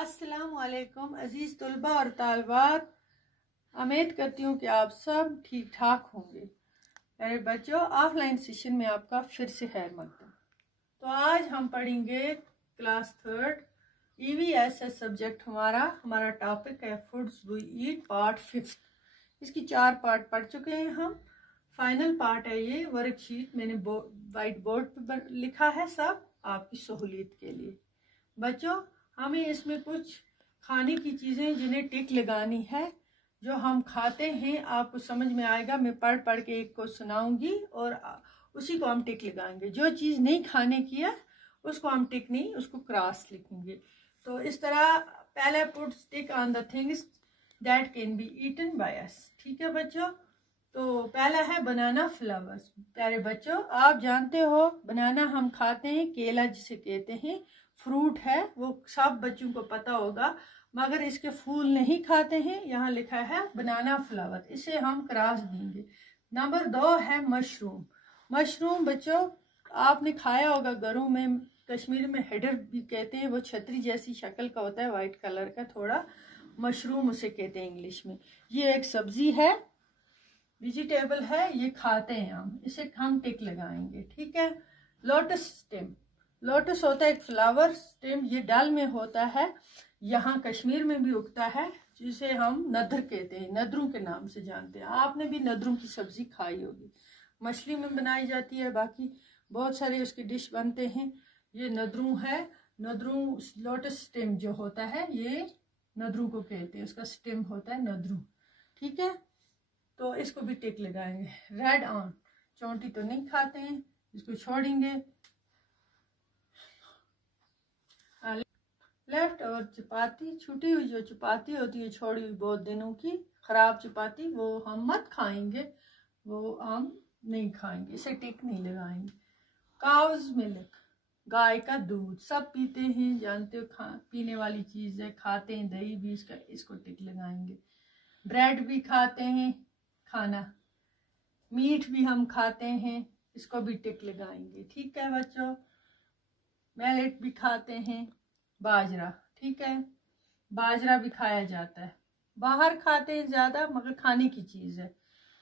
अस्सलाम वालेकुम अजीज़ तलबा और तालबात, उम्मीद करती हूँ कि आप सब ठीक ठाक होंगे। मेरे बच्चों, ऑफलाइन सेशन में आपका फिर से खैर मकदम। तो आज हम पढ़ेंगे क्लास 3 EVSS सब्जेक्ट। हमारा टॉपिक है फूड्स वी ईट पार्ट 5। इसकी 4 पार्ट पढ़ चुके हैं हम। फाइनल पार्ट है ये। वर्कशीट मैंने वाइट बोर्ड पर लिखा है, सब आपकी सहूलियत के लिए। बच्चों, हमें इसमें कुछ खाने की चीज़ें जिन्हें टिक लगानी है, जो हम खाते हैं। आपको समझ में आएगा, मैं पढ़ पढ़ के एक को सुनाऊंगी और उसी को हम टिक लगाएंगे। जो चीज़ नहीं खाने की है उसको हम टिक नहीं, उसको क्रॉस लिखेंगे। तो इस तरह पहले put tick on the things that can be eaten by us. ठीक है बच्चों। तो पहला है बनाना फ्लावर्स। प्यारे बच्चों, आप जानते हो बनाना हम खाते हैं, केला जिसे कहते हैं, फ्रूट है, वो सब बच्चों को पता होगा, मगर इसके फूल नहीं खाते हैं। यहाँ लिखा है बनाना फ्लावर, इसे हम क्रॉस देंगे। नंबर 2 है मशरूम। मशरूम बच्चों आपने खाया होगा घरों में, कश्मीर में हेडर भी कहते हैं, वो छतरी जैसी शक्ल का होता है, वाइट कलर का थोड़ा, मशरूम उसे कहते हैं इंग्लिश में। ये एक सब्जी है, वेजिटेबल है, ये खाते हैं हम, इसे हम टिक लगाएंगे। ठीक है। Lotus stem. लोटस होता है एक फ्लावर स्टेम, ये डल में होता है, यहाँ कश्मीर में भी उगता है, जिसे हम नदर कहते हैं, नदरों के नाम से जानते हैं। आपने भी नदरों की सब्जी खाई होगी, मछली में बनाई जाती है, बाकी बहुत सारे उसके डिश बनते हैं। ये नदरू है। नदरू लोटस स्टेम जो होता है ये नदरू को कहते हैं, उसका स्टेम होता है नदरू। ठीक है। तो इसको भी टिक लगाएंगे। रेड ऑन, चौंटी तो नहीं खाते हैं, इसको छोड़ेंगे। लेफ्ट और चपाती, छूटी हुई जो चपाती होती है, छोड़ी हुई बहुत दिनों की खराब चपाती, वो हम मत खाएंगे, वो हम नहीं खाएंगे, इसे टिक नहीं लगाएंगे। काउज मिल्क, गाय का दूध, सब पीते हैं, जानते हो, पीने वाली चीज है, खाते हैं, दही भी इसका, इसको टिक लगाएंगे। ब्रेड भी खाते हैं, खाना, मीट भी हम खाते हैं, इसको भी टिक लगाएंगे। ठीक है बच्चों। मिलेट भी खाते हैं, बाजरा। ठीक है, बाजरा भी खाया जाता है, बाहर खाते हैं ज्यादा, मगर खाने की चीज है।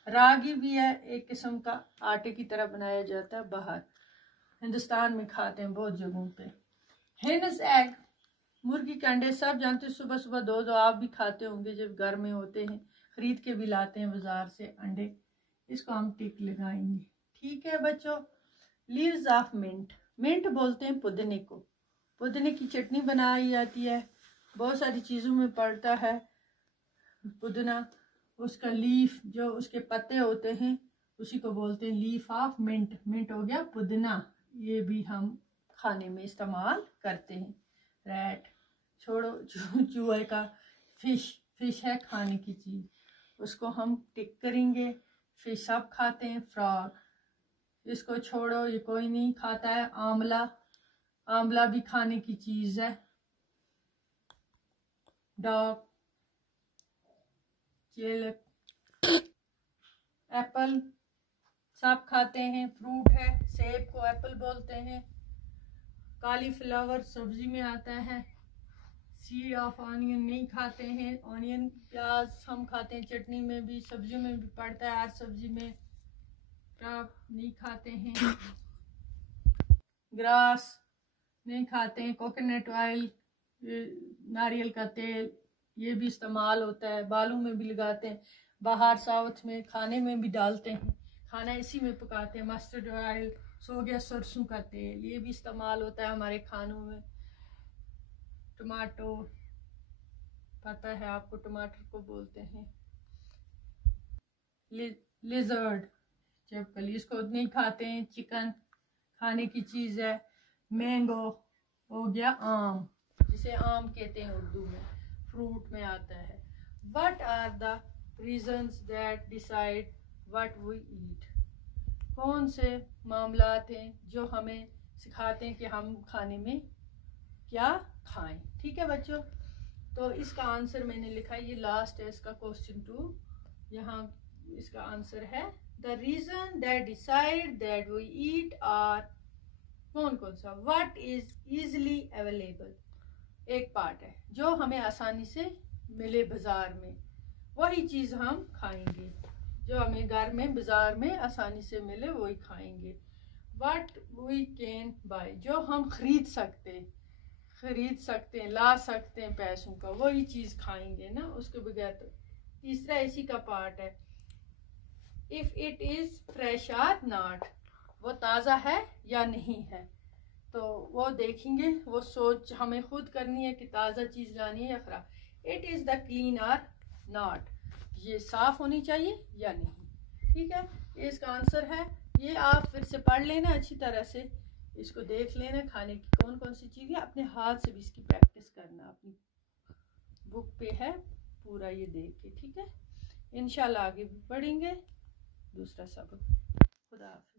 रागी भी है, एक किस्म का आटे की तरह बनाया जाता है, बाहर हिंदुस्तान में खाते हैं बहुत जगहों पे। हेनस एग, मुर्गी के अंडे, सब जानते हैं, सुबह सुबह दो आप भी खाते होंगे जब घर में होते हैं, खरीद के भी लाते हैं बाजार से अंडे, इसको हम टिक लगाएंगे। ठीक है बच्चों। लीव्स ऑफ मिंट, मिंट बोलते हैं पुदीने को, पुदीने की चटनी बनाई जाती है, बहुत सारी चीज़ों में पड़ता है पुदीना। उसका लीफ, जो उसके पत्ते होते हैं, उसी को बोलते हैं लीफ ऑफ मिंट। मिंट हो गया पुदीना, ये भी हम खाने में इस्तेमाल करते हैं। रैट, छोड़ो, चूहे का, फिश है खाने की चीज़, उसको हम टिक करेंगे। फिश सब खाते हैं। फ्रॉग, इसको छोड़ो, ये कोई नहीं खाता है। आंवला, आंवला भी खाने की चीज है। डॉग, चिलक, एप्पल, सब खाते हैं, फ्रूट है, सेब को एप्पल बोलते हैं। कॉलीफ्लावर सब्जी में आता है। सीड ऑफ ऑनियन नहीं खाते हैं, ऑनियन प्याज हम खाते हैं, चटनी में भी, सब्जियों में भी पड़ता है, हर सब्जी में, नहीं खाते हैं। ग्रास नहीं खाते हैं। कोकोनट ऑयल, नारियल का तेल, ये भी इस्तेमाल होता है, बालों में भी लगाते हैं, बाहर साउथ में खाने में भी डालते हैं, खाना इसी में पकाते हैं। मस्टर्ड ऑयल, सो गया सरसों का तेल, ये भी इस्तेमाल होता है हमारे खानों में। टमाटो, पता है आपको, टमाटर को बोलते हैं। लिजर्ड, चपकली, इसको नहीं खाते हैं। चिकन खाने की चीज है। मैंगो हो गया आम, जिसे आम कहते हैं उर्दू में, फ्रूट में आता है। What are the reasons that decide what we eat, कौन से मामलात हैं जो हमें सिखाते हैं कि हम खाने में क्या खाएं। ठीक है बच्चों। तो इसका आंसर मैंने लिखा है, ये लास्ट है इसका क्वेश्चन 2। यहाँ इसका आंसर है the reason that decide that we eat are, कौन कौन सा, व्हाट इज इजीली अवेलेबल, एक पार्ट है जो हमें आसानी से मिले बाजार में, वही चीज़ हम खाएंगे। जो हमें घर में बाजार में आसानी से मिले वही खाएंगे। What we can buy, जो हम खरीद सकते हैं, ला सकते हैं पैसों का, वही चीज़ खाएंगे ना, उसके बगैर। तो तीसरा इसी का पार्ट है, if it is fresh or not, वो ताज़ा है या नहीं है। तो वो देखेंगे, वो सोच हमें खुद करनी है कि ताज़ा चीज़ लानी है या खराब। It is the clean are not, ये साफ होनी चाहिए या नहीं। ठीक है, ये इसका आंसर है। ये आप फिर से पढ़ लेना अच्छी तरह से, इसको देख लेना खाने की कौन कौन सी चीज़ है, अपने हाथ से भी इसकी प्रैक्टिस करना। अपनी बुक पे है पूरा ये देख के। ठीक है, इंशाल्लाह आगे भी पढ़ेंगे दूसरा सबक। खुदा हाफिज़।